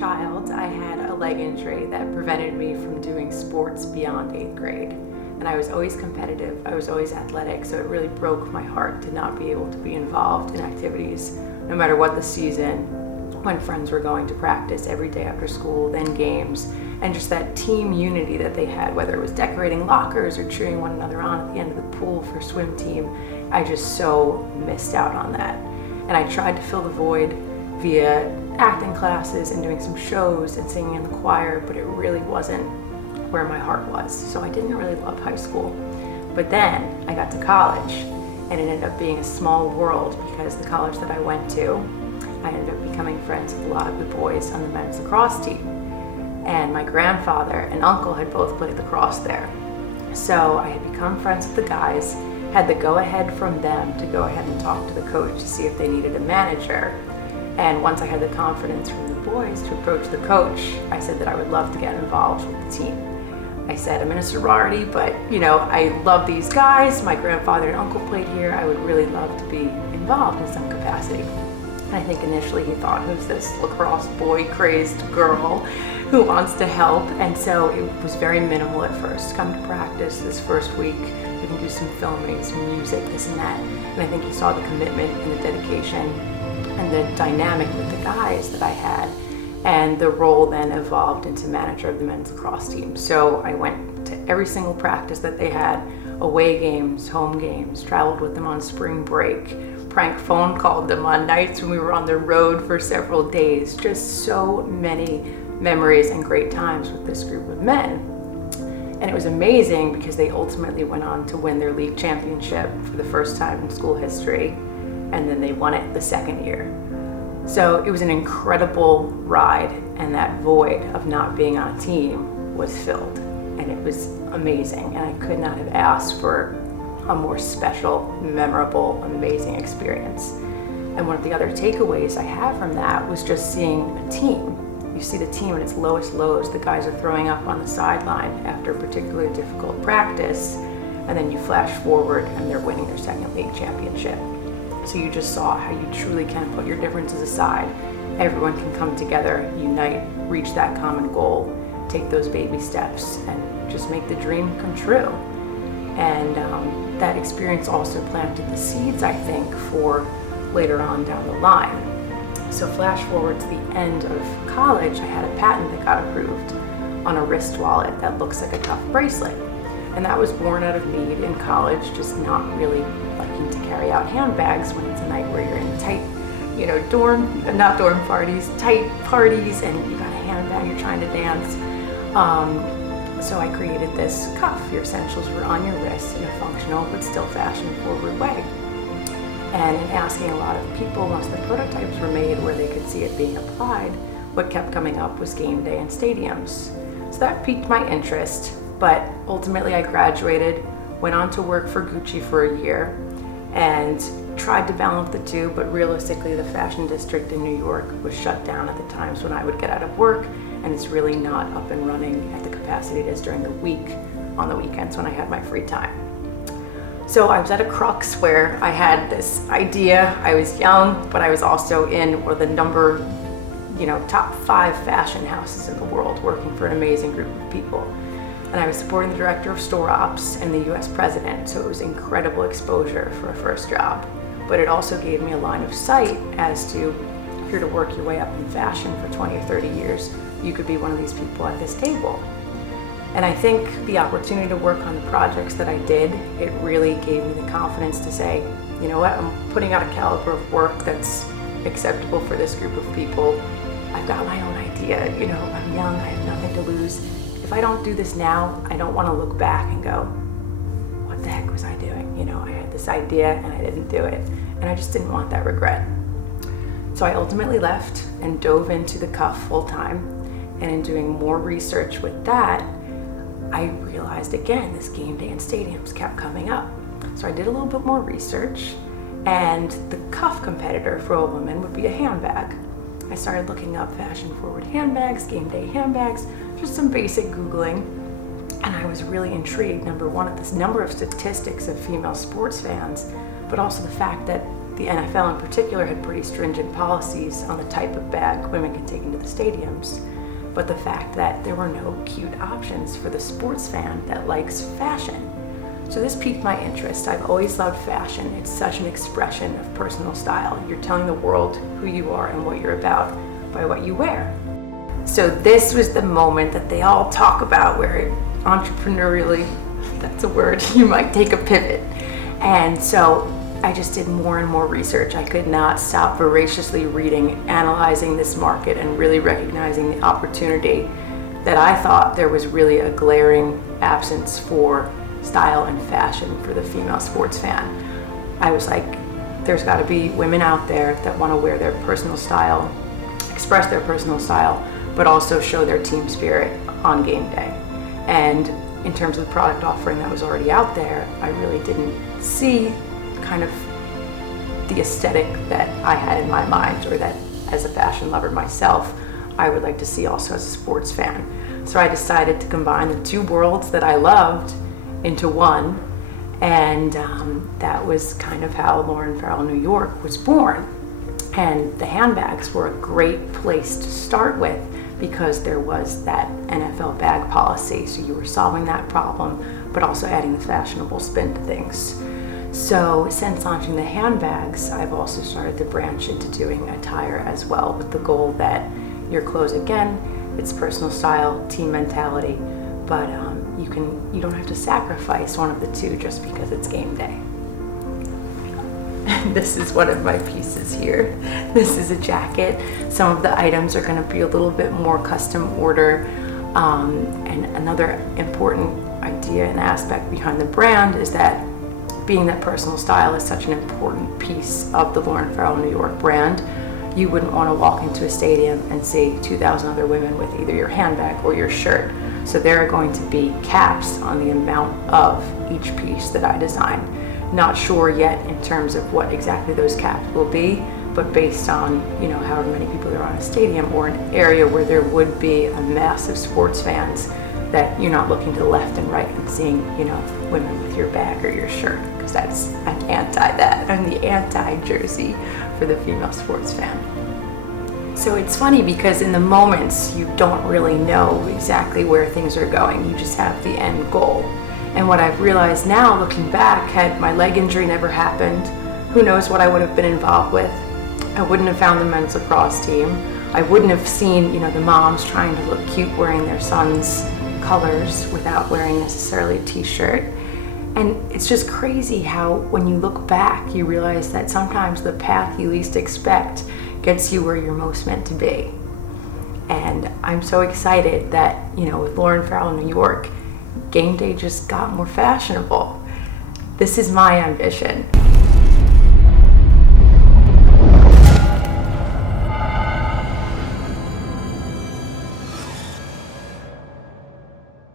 child, I had a leg injury that prevented me from doing sports beyond 8th grade. And I was always competitive, I was always athletic, so it really broke my heart to not be able to be involved in activities, no matter what the season, when friends were going to practice every day after school, then games, and just that team unity that they had, whether it was decorating lockers or cheering one another on at the end of the pool for swim team. I just so missed out on that. And I tried to fill the void via acting classes and doing some shows and singing in the choir, but it really wasn't where my heart was. So I didn't really love high school. But then I got to college, and it ended up being a small world because the college that I went to, I ended up becoming friends with a lot of the boys on the men's lacrosse team. And my grandfather and uncle had both played lacrosse there. So I had become friends with the guys, had the go-ahead from them to go ahead and talk to the coach to see if they needed a manager. And once I had the confidence from the boys to approach the coach, I said that I would love to get involved with the team. I said, I'm in a sorority, but I love these guys. My grandfather and uncle played here. I would really love to be involved in some capacity. And I think initially he thought, who's this lacrosse boy crazed girl who wants to help? And so it was very minimal at first. Come to practice this first week, we can do some filming, some music, this and that. And I think he saw the commitment and the dedication and the dynamic with the guys that I had, and the role then evolved into manager of the men's lacrosse team. So I went to every single practice that they had, away games, home games, traveled with them on spring break, prank phone called them on nights when we were on the road for several days. Just so many memories and great times with this group of men. And it was amazing because they ultimately went on to win their league championship for the first time in school history, and then they won it the second year. So it was an incredible ride, and that void of not being on a team was filled, and it was amazing, and I could not have asked for a more special, memorable, amazing experience. And one of the other takeaways I have from that was just seeing a team. You see the team at its lowest lows. The guys are throwing up on the sideline after a particularly difficult practice, and then you flash forward and they're winning their second league championship. So you just saw how you truly can put your differences aside. Everyone can come together, unite, reach that common goal, take those baby steps, and just make the dream come true. And that experience also planted the seeds, I think, for later on down the line. So flash forward to the end of college, I had a patent that got approved on a wrist wallet that looks like a cuff bracelet. And that was born out of need in college, just not really liking to carry out handbags when it's a night where you're in tight, not dorm parties, tight parties, and you got a handbag, you're trying to dance. So I created this cuff. Your essentials were on your wrist in a functional but still fashion-forward way. And in asking a lot of people, once the prototypes were made where they could see it being applied, what kept coming up was game day and stadiums. So that piqued my interest, but ultimately I graduated, went on to work for Gucci for a year, and tried to balance the two, but realistically the fashion district in New York was shut down at the times when I would get out of work, and it's really not up and running at the capacity it is during the week, on the weekends when I had my free time. So I was at a crux where I had this idea. I was young, but I was also in one of the top 5 fashion houses in the world, working for an amazing group of people. And I was supporting the director of store ops and the US president, so it was incredible exposure for a first job. But it also gave me a line of sight as to, if you're to work your way up in fashion for 20 or 30 years, you could be one of these people at this table. And I think the opportunity to work on the projects that I did, it really gave me the confidence to say, you know what, I'm putting out a caliber of work that's acceptable for this group of people. I've got my own idea, I'm young, I have nothing to lose. If I don't do this now, I don't want to look back and go, what the heck was I doing? I had this idea and I didn't do it. And I just didn't want that regret. So I ultimately left and dove into the cuff full time. And in doing more research with that, I realized again, this game day and stadiums kept coming up. So I did a little bit more research, and the cuff competitor for a woman would be a handbag. I started looking up fashion-forward handbags, game day handbags, just some basic Googling, and I was really intrigued, number one, at this number of statistics of female sports fans, but also the fact that the NFL in particular had pretty stringent policies on the type of bag women can take into the stadiums, but the fact that there were no cute options for the sports fan that likes fashion. So this piqued my interest. I've always loved fashion. It's such an expression of personal style. You're telling the world who you are and what you're about by what you wear. So this was the moment that they all talk about where entrepreneurially, that's a word, you might take a pivot. And so I just did more and more research. I could not stop voraciously reading, analyzing this market, and really recognizing the opportunity that I thought there was really a glaring absence for style and fashion for the female sports fan. I was like, there's got to be women out there that want to wear their personal style, express their personal style, but also show their team spirit on game day. And in terms of the product offering that was already out there, I really didn't see kind of the aesthetic that I had in my mind, or that as a fashion lover myself, I would like to see also as a sports fan. So I decided to combine the two worlds that I loved into one, and that was kind of how Lauren Farrell NY was born. And the handbags were a great place to start with because there was that NFL bag policy, so you were solving that problem but also adding the fashionable spin to things. So since launching the handbags, I've also started to branch into doing attire as well, with the goal that your clothes, again, it's personal style, team mentality, but you don't have to sacrifice one of the two just because it's game day. This is one of my pieces here. This is a jacket. Some of the items are going to be a little bit more custom order. And another important idea and aspect behind the brand is that being that personal style is such an important piece of the Lauren Farrell NY brand, you wouldn't want to walk into a stadium and see 2,000 other women with either your handbag or your shirt. So there are going to be caps on the amount of each piece that I design. Not sure yet in terms of what exactly those caps will be, but based on, however many people there are in a stadium or an area where there would be a mass of sports fans, that you're not looking to the left and right and seeing, women with your bag or your shirt, because I'm anti that. I'm the anti-jersey for the female sports fan. So it's funny because in the moments you don't really know exactly where things are going. You just have the end goal. And what I've realized now, looking back, had my leg injury never happened, who knows what I would have been involved with. I wouldn't have found the men's lacrosse team. I wouldn't have seen, the moms trying to look cute wearing their son's colors without wearing necessarily a t-shirt. And it's just crazy how when you look back, you realize that sometimes the path you least expect gets you where you're most meant to be. And I'm so excited that, with Lauren Farrell NY, game day just got more fashionable. This is my ambition.